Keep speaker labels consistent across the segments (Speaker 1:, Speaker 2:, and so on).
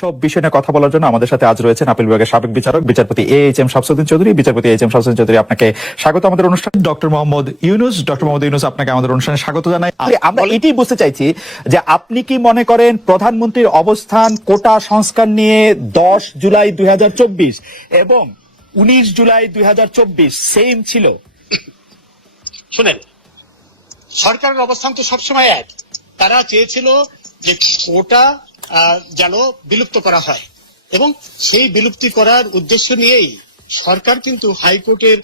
Speaker 1: সব বিষয় নিয়ে কথা বলার জন্য আমাদের সাথে আজ রয়েছেন আপিল বিভাগের সাবেক বিচারক বিচারপতি A H M Shamsuddin Chowdhury. বিচারপতি এইচ এম শামসুদ্দিন চৌধুরী আপনাকে স্বাগত আমাদের অনুষ্ঠান। ডক্টর মোহাম্মদ ইউনুস ডক্টর মোহাম্মদ ইউনুস আপনাকে আমাদের অনুষ্ঠানে স্বাগত জানাই। আমরা এটাই বুঝতে চাইছি যে আপনি কি মনে করেন প্রধানমন্ত্রীর অবস্থান কোটা সংস্কার নিয়ে দশ জুলাই দুই হাজার চব্বিশ এবং উনিশ জুলাই দুই সেম ছিল?
Speaker 2: শুনেন সরকারের অবস্থান তো সবসময় এক। তারা চেয়েছিল যে কোটা যেন বিলুপ্ত করা হয়। এবং সেই বিলুপ্তি করার উদ্দেশ্য নিয়েই সরকার কিন্তু হাইকোর্টের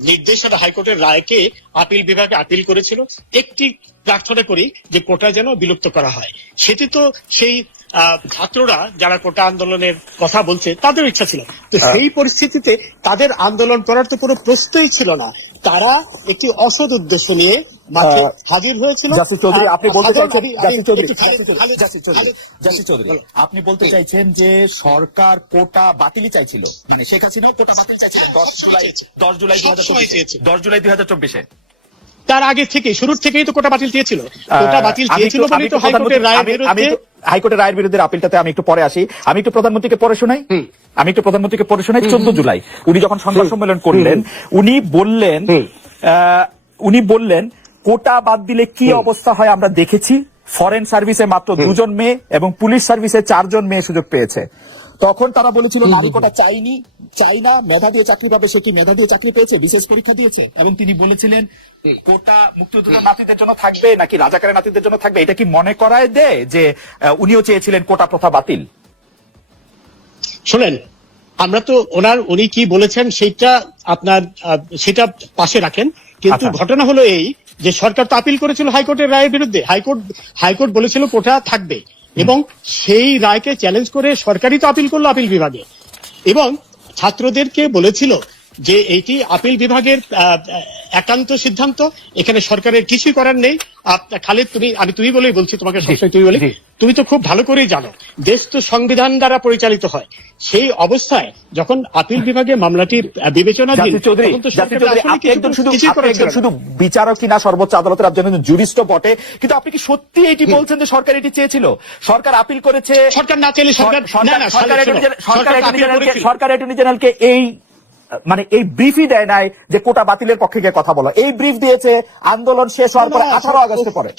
Speaker 2: নির্দেশনা হাইকোর্টের রায়কে আপিল বিভাগে আপিল করেছিল। একটি প্রার্থনা করি যে কোটা যেন বিলুপ্ত করা হয়। সেটি তো সেই আহ, ছাত্ররা যারা কোটা আন্দোলনের কথা বলছে তাদের ইচ্ছা ছিল। তো সেই পরিস্থিতিতে তাদের আন্দোলন করার তো কোনো প্রশ্নই ছিল না। তারা একটি অসৎ উদ্দেশ্য নিয়ে মাঠে হাজির হয়েছিল।
Speaker 1: জাসির চৌধুরী আপনি বলতে চাইছেন চৌধুরী। আপনি বলতে চাইছেন যে সরকার কোটা বাতিলই চাইছিল? মানে শেখ হাসিনাও কোটা বাতিল চাইছিল দশ জুলাই দশ জুলাই দুই
Speaker 2: সবসময় চেয়েছে।
Speaker 1: দশ জুলাই দুই হাজার চব্বিশে।
Speaker 2: তার আগে থেকে শুরুর থেকেই তো কোটা বাতিল চেয়েছিল কোটা বাতিল চেয়েছিল বলেই তো হাইকোর্টের রায়ের বিরুদ্ধে
Speaker 1: হাইকোর্টের রায়ের বিরুদ্ধে আপিলটাতে আমি একটু পরে আসি। আমি একটু প্রধানমন্ত্রীকে পরে শোনাই। আমি একটু প্রধানমন্ত্রীকে পড়ে শোনাই চোদ্দ জুলাই। উনি যখন সংবাদ সম্মেলন করলেন উনি বললেন আহ, উনি বললেন কোটা বাদ দিলে কি অবস্থা হয় আমরা দেখেছি? ফরেন সার্ভিসে মাত্র দুজন মেয়ে এবং পুলিশ সার্ভিসে চারজন মেয়ে সুযোগ পেয়েছে। তখন তারা বলেছিল নারী কোটা চাইনি। চাই না মেধা দিয়ে চাকরি পাবে সে কি মেধা দিয়ে চাকরি পেয়েছে? বিশেষ পরীক্ষা দিয়েছে? এবং তিনি বলেছিলেন কোটা মুক্তিযোদ্ধা নাতিদের জন্য থাকবে নাকি রাজাকারের নাতিদের জন্য থাকবে? এটা কি মনে করায় দেয় যে উনিও চেয়েছিলেন কোটা প্রথা বাতিল?
Speaker 2: শোনেন আমরা তো ওনার উনি কি বলেছেন সেটা আপনার সেটা পাশে রাখেন। কিন্তু
Speaker 1: আচ্ছা।
Speaker 2: ঘটনা হলো এই যে সরকার তো আপিল করেছিল হাইকোর্টের রায়ের বিরুদ্ধে। হাইকোর্ট হাইকোর্ট বলেছিল কোটা থাকবে। এবং সেই রায়কে চ্যালেঞ্জ করে সরকারই তো আপিল করল আপিল বিভাগে। এবং ছাত্রদেরকে বলেছিল যে এইটি আপিল বিভাগের একান্ত সিদ্ধান্ত এখানে সরকারের কিছুই করার নেই। খালিদ তুমি আমি তুমি বলেই বলছি তোমাকে সবসময় তুমি বলি। তুমি তো খুব ভালো করেই জানো দেশ তো সংবিধান দ্বারা পরিচালিত হয়। সেই অবস্থায় যখন আপিল বিভাগে মামলাটি
Speaker 1: আপনি একজন শুধু আপনি বিচারক কিনা সর্বোচ্চ আদালতের একজন একজন জুরিস্ট বটে কিন্তু আপনি কি সত্যি এটি বলছেন যে সরকার এটি চেয়েছিল? সরকার আপিল করেছে
Speaker 2: সরকার না চাইলে সরকার
Speaker 1: সরকার। সরকার অ্যাটর্নি জেনারেলকে এই মানে এই ব্রিফই দেয় নাই যে কোটা বাতিলের পক্ষে গিয়ে কথা বলো। এই ব্রিফ দিয়েছে আন্দোলন শেষ হওয়ার পরে আঠারো আগস্টে পরে।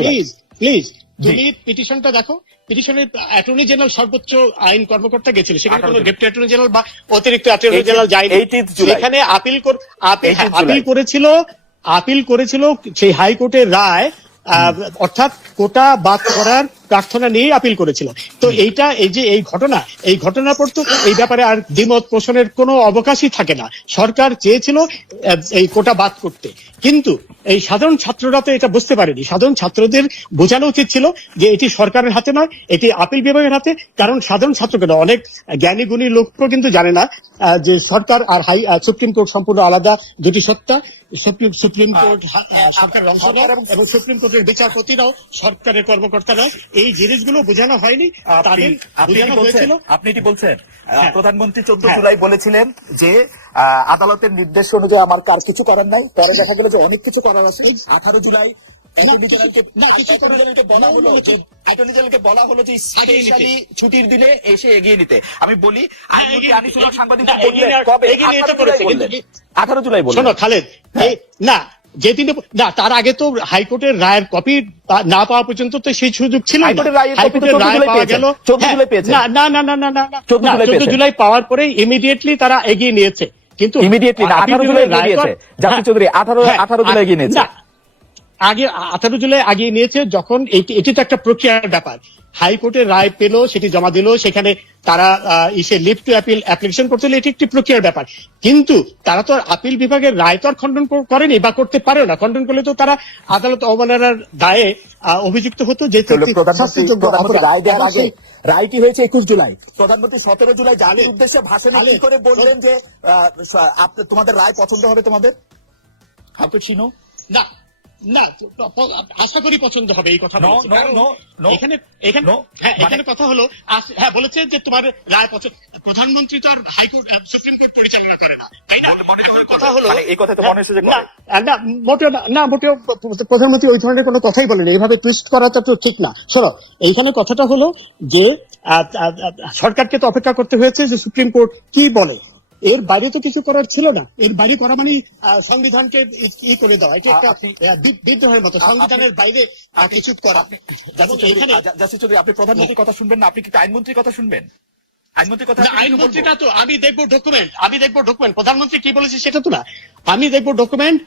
Speaker 2: প্লিজ প্লিজ তুমি পিটিশনটা দেখো। পিটিশনের অ্যাটর্নি জেনারেল সর্বোচ্চ আইন কর্মকর্তা গেছিল। সেখানে কোনো
Speaker 1: 18
Speaker 2: ডেপুটি অ্যাটর্নি জেনারেল বা অতিরিক্ত অ্যাটর্নি জেনারেল যায়নি। সেখানে আপিল আপিল
Speaker 1: 18
Speaker 2: আপিল
Speaker 1: জুলাই।
Speaker 2: করেছিল আপিল করেছিল সেই হাইকোর্টের রায় আহ, অর্থাৎ কোটা বাদ করার প্রার্থনা নিয়ে আপিল করেছিল তো এইটা এই যে এই ঘটনা এই ঘটনার পর তো এই ব্যাপারে আর দ্বিমত পোষণের কোনো অবকাশই থাকে না। সরকার চেয়েছিল এই কোটা বাদ করতে। কিন্তু এই সাধারণ ছাত্ররা তো এটা বুঝতে পারেনি। সাধারণ ছাত্রদের বোঝানো উচিত ছিল যে এটি সরকারের হাতে নয় এটি আপিল বিভাগের হাতে। কারণ সাধারণ ছাত্রকে নয়, অনেক জ্ঞানী গুণী লোকও কিন্তু জানে না যে সরকার আর হাই সুপ্রিম কোর্ট সম্পূর্ণ আলাদা দুটি সত্তা। সুপ্রিম সুপ্রিম কোর্ট নয় এবং সুপ্রিম কোর্টের বিচারপতিরাও সরকারের কর্মকর্তারা এই জিনিসগুলো বোঝানো হয়নি
Speaker 1: আপনি এটি বলছেন?
Speaker 2: হ্যাঁ।
Speaker 1: প্রধানমন্ত্রী চোদ্দ
Speaker 2: হ্যাঁ।
Speaker 1: জুলাই বলেছিলেন যে আদালতের নির্দেশ অনুযায়ী আমার কার কিছু করার নাই। পরে দেখা গেল যে অনেক কিছু করার আছে। আঠারো জুলাই
Speaker 2: না,
Speaker 1: বলা হলো যে ছুটির দিনে এসে এগিয়ে নিতে। আমি বলি
Speaker 2: হ্যাঁ,
Speaker 1: আইনমন্ত্রী
Speaker 2: এগিয়ে-
Speaker 1: আনিসুল হক সাংবাদিক
Speaker 2: না, এগিয়ে নেওয়ার-
Speaker 1: কবে?
Speaker 2: এগিয়ে নিতে
Speaker 1: 18 জুলাই
Speaker 2: করেছে,
Speaker 1: বললেন।
Speaker 2: কিন্তু-
Speaker 1: আঠারো জুলাই
Speaker 2: শোনো খালেদ এই যেদিনে না তার আগে তো হাইকোর্টের রায়ের কপি না পাওয়া পর্যন্ত তো সেই সুযোগ ছিল
Speaker 1: হাইকোর্টের রায়ের copy তো
Speaker 2: হাইকোর্টের
Speaker 1: 14
Speaker 2: রায়
Speaker 1: জুলাই
Speaker 2: পাওয়া গেল।
Speaker 1: 14 জুলাই পেয়েছেন।
Speaker 2: না না না না না না। না
Speaker 1: 14 জুলাই
Speaker 2: 14
Speaker 1: পেয়েছেন।
Speaker 2: জুলাই পাওয়ার পরে ইমিডিয়েটলি তারা এগিয়ে নিয়েছে। কিন্তু
Speaker 1: ইমিডিয়েটলি আঠারো জুলাই নিয়েছে।
Speaker 2: হ্যাঁ,
Speaker 1: চৌধুরী আঠারো
Speaker 2: হ্যাঁ,
Speaker 1: আঠারো জুলাই এগিয়ে নিয়েছে।
Speaker 2: আগে আঠারো জুলাই আগিয়ে নিয়েছে যখন এটি তো একটা প্রক্রিয়ার ব্যাপার। হাইকোর্টের রায় পেল সেটি জমা দিল সেখানে তারা আহ, ইসে লিভ টু অ্যাপিল অ্যাপ্লিকেশন করতে হলে এটি একটি প্রক্রিয়ার ব্যাপার। কিন্তু তারা তো আর আপিল বিভাগের রায় তো আর খণ্ডন করেনি বা করতে পারে না। খণ্ডন করলে তো তারা আদালত অবমাননার দায়ে আহ, অভিযুক্ত হতো যে।
Speaker 1: রায় দেওয়ার আগে রায়টি হয়েছে একুশ জুলাই। প্রধানমন্ত্রী সতেরো জুলাই জালির উদ্দেশ্যে ভাষণে কি করে বললেন যে আহ, তোমাদের রায় পছন্দ হবে তোমাদের? হাউ কুড শি নো
Speaker 2: না আশা করি পছন্দ হবে এই কথা. এখানে এখানে হ্যাঁ
Speaker 1: মানে-
Speaker 2: এখানে কথা হলো হ্যাঁ বলেছে যে তোমার রায় পছন্দ প্রধানমন্ত্রী তো আর হাইকোর্ট সুপ্রিম কোর্ট পরিচালনা করে না তাই না? কথা হলো
Speaker 1: মানে এই কথা তো মনে হচ্ছে
Speaker 2: না, না মোটেও না না মোটেও প্রধানমন্ত্রী ওই ধরনের কোনো কথাই বলেনি এইভাবে টুইস্ট করাটা তো ঠিক না। শোনো এইখানে কথাটা হলো যে সরকারকে তো অপেক্ষা করতে হয়েছে যে সুপ্রিম কোর্ট কি বলে। এর বাইরে তো কিছু করার ছিল না। এর বাইরে করা মানে সংবিধানকে ই- করে দেওয়া। এটা একটা
Speaker 1: আপনি-
Speaker 2: বিদ্রোহের মতো। সংবিধানের বাইরে কিছু করা।
Speaker 1: আপনি প্রধানমন্ত্রীর কথা শুনবেন না আপনি কি আইনমন্ত্রীর কথা শুনবেন?
Speaker 2: আইনমন্ত্রীটা তো আমি দেখব ডকুমেন্ট আমি দেখব ডকুমেন্ট প্রধানমন্ত্রী কি বলেছে সেটা তো না। আমি দেখব document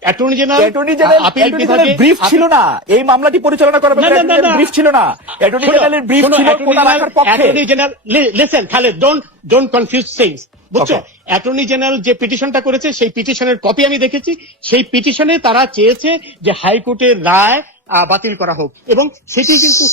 Speaker 2: attorney general
Speaker 1: attorney general
Speaker 2: appeal
Speaker 1: attorney
Speaker 2: বিভাগে
Speaker 1: জেনারেল ব্রিফ ছিল না। এই মামলাটি পরিচালনা করার
Speaker 2: না,
Speaker 1: ব্যাপারে
Speaker 2: না, না,
Speaker 1: ব্রিফ ছিল না। অ্যাটর্নি জেনারেলের ব্রিফ ছিল কোটা রাখার পক্ষে।
Speaker 2: Attorney general listen Khaled don't don't confuse things বুঝছ? অ্যাটর্নি জেনারেল যে পিটিশনটা করেছে সেই পিটিশনের কপি আমি দেখেছি। সেই পিটিশনে তারা চেয়েছে যে হাইকোর্টের রায় বাতিল করা হোক। এবং সেটি কিন্তু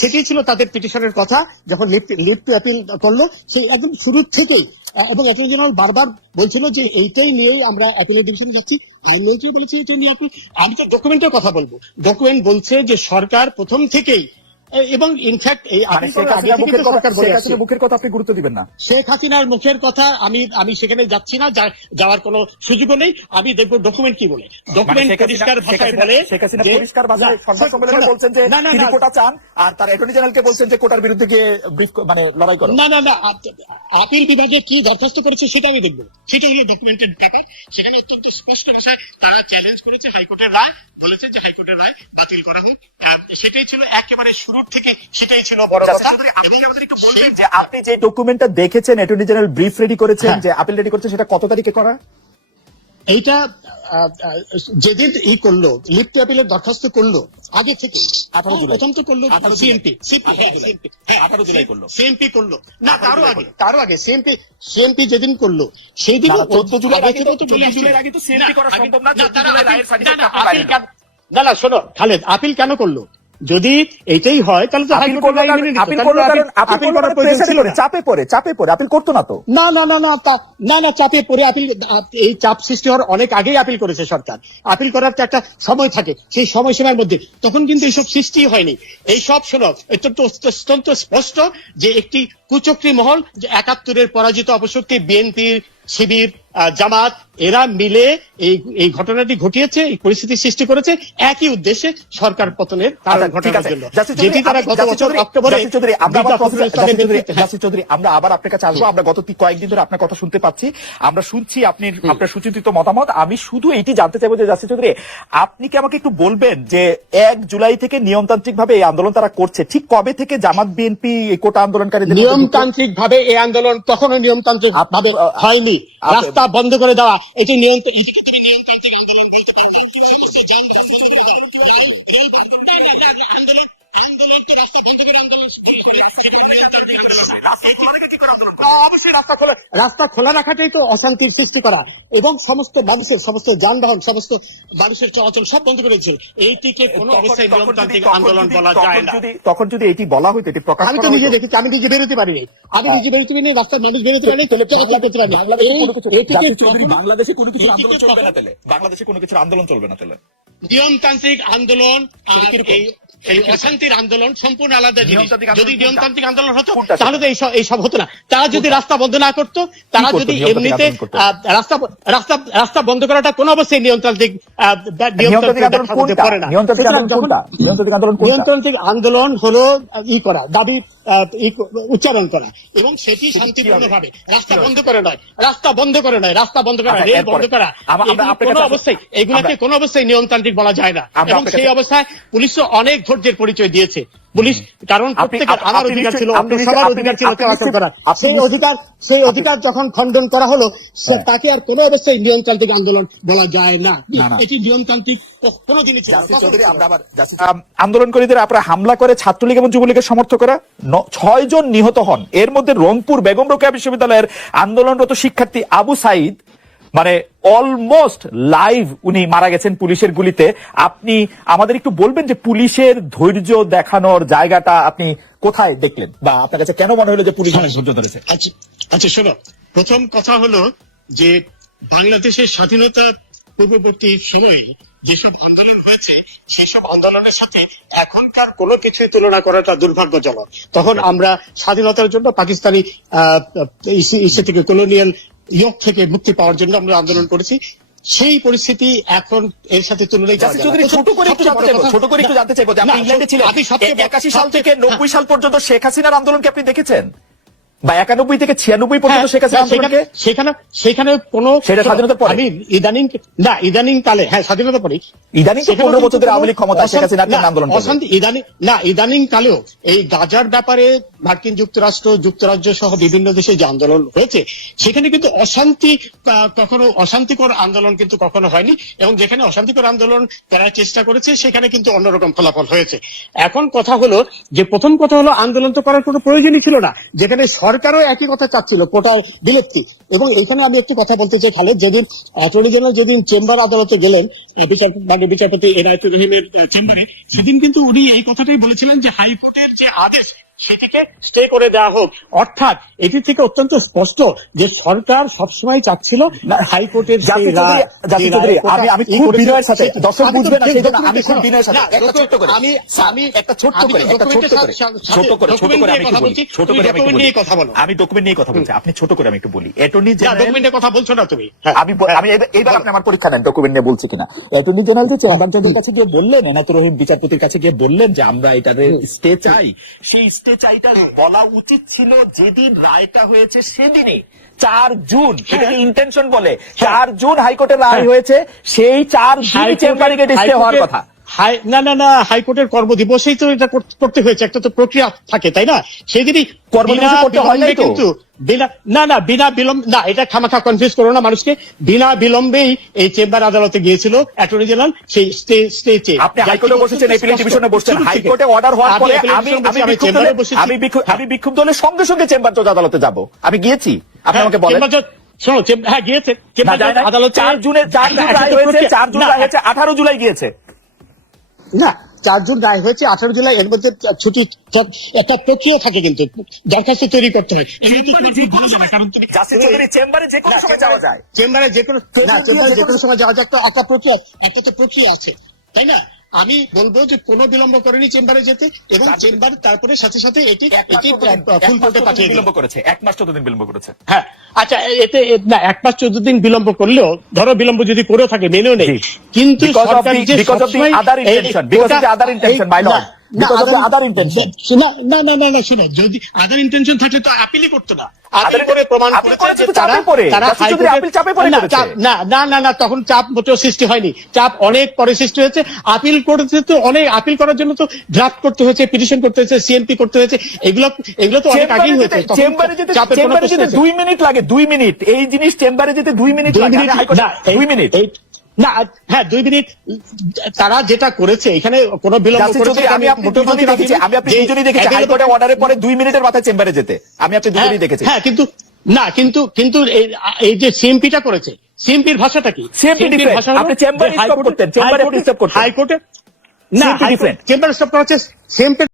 Speaker 2: সেটি ছিল তাদের পিটিশনের কথা যখন লিফট অ্যাপিল করল সেই একদম শুরুর থেকেই এবং অ্যাটর্নি জেনারেল বারবার বলছিল যে এইটাই নিয়েই আমরা অ্যাপিলের ডিভিশনে যাচ্ছি। আইনমন্ত্রী বলেছে এটা নিয়ে আপনি আমি তো ডকুমেন্টের কথা বলব। ডকুমেন্ট বলছে যে সরকার প্রথম থেকেই এবং ইনফ্যাক্ট এই
Speaker 1: মানে মুখের কথা আপনি গুরুত্ব দিবেন না।
Speaker 2: শেখ হাসিনার মুখের কথা আমি আমি সেখানে যাচ্ছি না যাওয়ার কোনো সুযোগও নেই। আমি দেখব ডকুমেন্ট কি বলে।
Speaker 1: মানে
Speaker 2: ডকুমেন্ট পরিষ্কার ভাষায় বলে
Speaker 1: শেখ হাসিনা পরিষ্কার ভাষায় সংবাদ সম্মেলনে বলছেন যে তিনি কোটা চান আর তার অ্যাটর্নি জেনারেলকে বলছেন যে কোটার বিরুদ্ধে গিয়ে মানে লড়াই করো।
Speaker 2: না না না আপিল বিভাগে কি দরখাস্ত করেছে সেটা আমি দেখব। সেটা হলো ডকুমেন্টেড ব্যাপার। সেখানে অত্যন্ত স্পষ্ট ভাষায় তারা চ্যালেঞ্জ করেছে হাইকোর্টের রায় বলেছে যে হাইকোর্টের রায় বাতিল করা হোক। সেটাই ছিল একেবারে শুরুর থেকে সেটাই ছিল বড় কথা।
Speaker 1: আপনি আমাদের একটু বলবেন যে আপনি যে ডকুমেন্টটা দেখেছেন অ্যাটর্নি জেনারেল ব্রিফ রেডি করেছেন
Speaker 2: হ্যাঁ।
Speaker 1: যে আপিল রেডি করেছেন সেটা কত তারিখে করা?
Speaker 2: এইটা যেদিন ই করল লিফট অ্যাপিলের দরখাস্ত করল আগে থেকে।
Speaker 1: 18 জুলাই।
Speaker 2: প্রথম তো করল সিএমপি।
Speaker 1: 18 জুলাই। করল।
Speaker 2: সিএমপি করল। না তারও আগে তারও আগে। সিএমপি সিএমপি যেদিন করল সেই দিন
Speaker 1: 14 জুলাই আগে তো- 14
Speaker 2: চলে
Speaker 1: জুলাইয়ের
Speaker 2: আসছে।
Speaker 1: আগে তো CMP করা সম্ভব না, 14
Speaker 2: তারা
Speaker 1: জুলাই
Speaker 2: আপিল-
Speaker 1: রায়ের certificate
Speaker 2: না, না,
Speaker 1: আপনি
Speaker 2: আপিল
Speaker 1: পাবেন
Speaker 2: কেন- না না শোনো। খালেদ আপিল কেন করল? যদি এইটাই হয় তাহলে তো আপিল করার প্রয়োজন ছিল।
Speaker 1: চাপে পড়ে চাপে পড়ে আপিল করতো না তো।
Speaker 2: না না না না না না চাপে পড়ে আপিল এই চাপ সৃষ্টি হওয়ার অনেক আগেই আপিল করেছে সরকার। আপিল করার তো একটা সময় থাকে সেই সময় সময়সীমার মধ্যে। তখন কিন্তু এইসব সৃষ্টি হয়নি। এই সব শোনো অত্যন্ত অত্যন্ত স্পষ্ট যে একটি কুচক্রী মহল যে একাত্তরের পরাজিত অপশক্তি বিএনপি শিবির জামাত এরা মিলে এই এই ঘটনাটি ঘটিয়েছে এই পরিস্থিতি সৃষ্টি করেছে একই উদ্দেশ্যে সরকার পতনের কারণ
Speaker 1: আচ্ছা,
Speaker 2: ঘটানোর জন্য।
Speaker 1: চৌধুরী,
Speaker 2: যেটি তারা
Speaker 1: আপনি-
Speaker 2: গত বছর অক্টোবরে
Speaker 1: চৌধুরী, আমরা আবার চৌধুরী, আমরা আপনার কাছে আসব। আমরা গত কয়েকদিন ধরে আপনার কথা শুনতে পাচ্ছি। আমরা শুনছি আপনি আপনার সুচিন্তিত মতামত। আমি শুধু এইটি জানতে চাইব যে জাসির চৌধুরী আপনি কি আমাকে একটু বলবেন যে এক জুলাই থেকে নিয়মতান্ত্রিক ভাবে এই আন্দোলন তারা করছে? ঠিক কবে থেকে জামাত বিএনপি কোটা আন্দোলনকারী
Speaker 2: নিয়মতান্ত্রিক ভাবে এই আন্দোলন কখনো নিয়মতান্ত্রিক ভাবে হয়নি।
Speaker 1: আপ-
Speaker 2: রাস্তা বন্ধ করে দেওয়া এটি নিয়ন্ত্রণ এটিকে তুমি আন্দোলন পারবে। সমস্ত আন্দোলন রাস্তা খোলা রাখাটাই তো অশান্তির সৃষ্টি করা এবং সমস্ত মানুষের সমস্ত যানবাহন সমস্ত মানুষের চলাচল সব বন্ধ করে দিয়েছিল এইটিকে কোনো অবস্থায়
Speaker 1: তখন
Speaker 2: আন্দোলন বলা যায় না।
Speaker 1: যদি- তখন যদি এটি বলা হইতো এটি প্রকাশ
Speaker 2: আমি তো নিজে দেখেছি আমি নিজে বেরোতে পারিনি। আমি
Speaker 1: হ্যাঁ।
Speaker 2: নিজে বেরোতে পারিনি রাস্তার মানুষ বেরোতে পারিনি
Speaker 1: তাহলে
Speaker 2: চলাচল করতে পারিনি।
Speaker 1: বাংলাদেশে কোনো কিছু কিছু আন্দোলন চলবে না তাহলে? বাংলাদেশে কোনো কিছুর আন্দোলন চলবে না তাহলে?
Speaker 2: নিয়মতান্ত্রিক আন্দোলন আর এই এই অশান্তির আন্দোলন সম্পূর্ণ আলাদা জিনিস। যদি নিয়মতান্ত্রিক আন্দোলন হতো তাহলে তো এইসব হতো না। তারা যদি রাস্তা বন্ধ না করতো তারা যদি এমনিতে রাস্তা রাস্তা রাস্তা বন্ধ করাটা কোনো অবস্থায় নিয়মতান্ত্রিক
Speaker 1: নিয়মতান্ত্রিক আন্দোলন
Speaker 2: হলো ই করা দাবি উচ্চারণ করা। এবং সেটি শান্তিপূর্ণ ভাবে রাস্তা বন্ধ করে নয়। রাস্তা বন্ধ করে নয়। রাস্তা বন্ধ করা
Speaker 1: আচ্ছা,
Speaker 2: রেল বন্ধ করা। কোনো অবস্থায় এগুলোকে কোনো অবস্থায় নিয়মতান্ত্রিক বলা যায় না। এবং সেই অবস্থায় পুলিশও অনেক ধৈর্যের পরিচয় দিয়েছে। পুলিশ কারণ প্রত্যেকের আমার অধিকার ছিল সবার অধিকার ছিল চলাচল করার সেই অধিকার সেই অধিকার যখন খণ্ডন করা হলো
Speaker 1: হ্যাঁ।
Speaker 2: তাকে আর কোনো অবস্থায় নিয়মতান্ত্রিক আন্দোলন বলা যায় না। এটি নিয়মতান্ত্রিক
Speaker 1: আন্দোলনকারীদের আপনারা হামলা করে ছাত্রলীগ এবং যুবলীগের সমর্থকরা ন- ছয় জন নিহত হন। এর মধ্যে রংপুর বেগম রোকেয়া বিশ্ববিদ্যালয়ের আন্দোলনরত শিক্ষার্থী আবু সাইদ মানে অলমোস্ট লাইভ উনি মারা গেছেন পুলিশের গুলিতে। আপনি আমাদের একটু বলবেন যে পুলিশের ধৈর্য দেখানোর জায়গাটা আপনি কোথায় দেখলেন? বা আপনার কাছে কেন মনে হলো যে পুলিশ অনেক ধৈর্য ধরেছে?
Speaker 2: আচ্ছা আচ্ছা শোনো। প্রথম কথা হলো যে বাংলাদেশের স্বাধীনতা পূর্ববর্তী সময়ে যেসব আন্দোলন হয়েছে, সেসব আন্দোলনের সাথে এখনকার কোনো কিছুই তুলনা করাটা দুর্ভাগ্যজনক। তখন আমরা স্বাধীনতার জন্য পাকিস্তানি থেকে কলোনিয়াল ইয়ক থেকে মুক্তি পাওয়ার জন্য আমরা আন্দোলন করেছি। সেই পরিস্থিতি এখন এর সাথে।
Speaker 1: চৌধুরী ছোট করে একটু জানতে চাইব ছোট করে একটু জানতে চাইব যে আপনি ইংল্যান্ডে ছিলেন। একাশি সাল থেকে নব্বই সাল পর্যন্ত শেখ হাসিনার আন্দোলনকে আপনি দেখেছেন? বা একানব্বই থেকে ছিয়ানব্বই পর্যন্ত
Speaker 2: হ্যাঁ,
Speaker 1: শেখ হাসিনার
Speaker 2: হ্যাঁ, সেখানে সেখানে কোনো
Speaker 1: সেটা স্বাধীনতার পরে?
Speaker 2: ইদানিং না ইদানিং কালে হ্যাঁ স্বাধীনতা পরে
Speaker 1: ইদানিং পনেরো বছর ধরে আওয়ামী লীগ ক্ষমতা শেখ হাসিনা আন্দোলন
Speaker 2: অশান্তি ইদানিং না ইদানিং কালেও এই গাজার ব্যাপারে মার্কিন যুক্তরাষ্ট্র যুক্তরাজ্য সহ বিভিন্ন দেশে যে আন্দোলন হয়েছে সেখানে কিন্তু অশান্তি কখনো অশান্তিকর আন্দোলন কিন্তু কখনো হয়নি এবং যেখানে অশান্তিকর আন্দোলন করার চেষ্টা করেছে সেখানে কিন্তু অন্যরকম ফলাফল হয়েছে। এখন কথা হলো যে প্রথম কথা হলো আন্দোলন তো করার কোনো প্রয়োজনই ছিল না যেখানে সরকারও একই কথা চাচ্ছিল কোটার বিলুপ্তি। এবং এখানে আমি একটি কথা বলতে চাই, খালেদ, যেদিন অ্যাটর্নি জেনারেল যেদিন চেম্বার আদালতে গেলেন মানে বিচারপতি এনায়ত রহিমের চেম্বারে, সেদিন কিন্তু উনি এই কথাটাই বলেছিলেন যে হাইকোর্টের যে আদেশ সেটিকে স্টে করে দেওয়া হোক। অর্থাৎ এটি থেকে অত্যন্ত স্পষ্ট যে সরকার সবসময় চাচ্ছিল হাইকোর্টের
Speaker 1: আমি আমি খুব বিনয়ের সাথে দর্শক বুঝবে না সেই আমি খুব বিনয়ের সাথে। একটা ছোট্ট করে।
Speaker 2: আমি
Speaker 1: আমি একটা
Speaker 2: আমি
Speaker 1: করে একটা
Speaker 2: document
Speaker 1: করে। ছোট করে ছোট করে আমি একটু বলি। ছোট করে আমি একটু বলি।
Speaker 2: কথা বলো।
Speaker 1: আমি ডকুমেন্ট নিয়ে কথা বলছি। আপনি ছোট করে আমি একটু বলি। অ্যাটর্নি
Speaker 2: না
Speaker 1: জেনারেল
Speaker 2: ডকুমেন্টের কথা বলছো না তুমি। হ্যাঁ।
Speaker 1: আমি আমি এইবার আপনি আমার পরীক্ষা নেন ডকুমেন্ট নিয়ে বলছি কিনা। অ্যাটর্নি জেনারেল যে কাছে গিয়ে বললেন এনায়তুর রহিম বিচারপতির কাছে গিয়ে বললেন যে আমরা এটার স্টে চাই। সেই স্টে চাইটা বলা উচিত ছিল যেদিন রায়টা হয়েছে সেদিনই। চার জুন এটাকে ইন্টেনশন বলে। চার জুন হাইকোর্টে রায়
Speaker 2: হ্যাঁ।
Speaker 1: হয়েছে সেই চার জুন চেম্বারে গেটে হওয়ার কথা।
Speaker 2: হাই না না না হাইকোর্টের কর্মদিবসেই তো এটা করতে হয়েছে। একটা তো প্রক্রিয়া থাকে তাই না?
Speaker 1: কর্মদিবসে করতে হয়
Speaker 2: কিন্তু বিনা না না বিনা বিলম্ব না এটা খামাখা কনফিউজ করো না মানুষকে। বিনা বিলম্বেই এই চেম্বার আদালতে গিয়েছিল অ্যাটর্নি জেনারেল সেই স্টে স্টে চেয়ে
Speaker 1: আপনি হাইকোর্টে বসেছেন ডিভিশনে বসছেন। হাইকোর্টে অর্ডার হওয়ার পরে আমি আমি বিক্ষুব্ধ হলে আমি আমি বিক্ষুব্ধ হলে সঙ্গে সঙ্গে চেম্বার জজ আদালতে যাব। আমি গিয়েছি। আপনি আমাকে বলেন।
Speaker 2: শোনো হ্যাঁ গিয়েছে। চেম্বার। আদালত
Speaker 1: চার জুনে চার জুন হয়েছে চার জুন হয়েছে আঠারো জুলাই গিয়েছে।
Speaker 2: না চারজন রায় হয়েছে আঠারো জুলাই এর মধ্যে ছুটি একটা প্রক্রিয়া থাকে কিন্তু দরখাস্ত তৈরি করতে হয়। তুমি
Speaker 1: চেম্বারে যে কোনো সময় যাওয়া যায়।
Speaker 2: চেম্বারে যে কোনো না চেম্বারে যে কোনো সময় যাওয়া যায় একটা একটা প্রক্রিয়া একটা তো প্রক্রিয়া আছে তাই না? আমি বলব যে কোনো বিলম্ব করেনি চেম্বারে যেতে এবং চেম্বার তারপরে সাথে সাথে এটি এটি ফুল কোর্টে পাঠিয়ে
Speaker 1: বিলম্ব করেছে এক মাস চোদ্দ দিন বিলম্ব করেছে।
Speaker 2: হ্যাঁ। আচ্ছা এতে না এক মাস চোদ্দ দিন বিলম্ব করলেও ধরো বিলম্ব যদি করেও থাকে মেনেও নেই। কিন্তু সরকার যে
Speaker 1: other intention because
Speaker 2: of
Speaker 1: other
Speaker 2: intention
Speaker 1: my because
Speaker 2: না, না. না না শোনো যদি আদার ইন্টেনশন থাকলে তো আপিলই করতো না। আপিল করে প্রমাণ করেছে
Speaker 1: করেছে
Speaker 2: যে তারা তারা
Speaker 1: জাস্টিস চৌধুরী
Speaker 2: হাইকোর্টের-
Speaker 1: আপিল চাপে পড়ে
Speaker 2: না, না না না না তখন চাপ মোটেও সৃষ্টি হয়নি। চাপ অনেক পরে সৃষ্টি হয়েছে। আপিল করতে তো অনেক আপিল করার জন্য তো ড্রাফট করতে হয়েছে পিটিশন করতে হয়েছে সিএমপি করতে হয়েছে। এগুলো এগুলো তো অনেক আগেই হয়েছে।
Speaker 1: চেম্বারে যেতে চেম্বারে যেতে
Speaker 2: হয়েছে।
Speaker 1: দুই মিনিট লাগে দুই মিনিট। এই জিনিস চেম্বারে যেতে দুই মিনিট লাগে
Speaker 2: মিনিট না হ্যাঁ দুই মিনিট তারা যেটা করেছে এখানে কোনো বিলম্ব করেছে
Speaker 1: আমি আপনি দুজনই দেখেছি আমি আপনি দুজনই দেখেছি হাইকোর্টে অর্ডারের পরে দুই মিনিটের মাথায় চেম্বারে যেতে আমি আপনি দুজনই
Speaker 2: হ্যাঁ,
Speaker 1: দেখেছি
Speaker 2: হ্যাঁ কিন্তু না কিন্তু কিন্তু এই- যে সিএমপিটা করেছে সিএমপির ভাষাটা কি।
Speaker 1: আপনি চেম্বারে করতেন, চেম্বারে আপনি করতেন।
Speaker 2: হাইকোর্টে না
Speaker 1: different।
Speaker 2: স্টপ করা হচ্ছে সিএমপি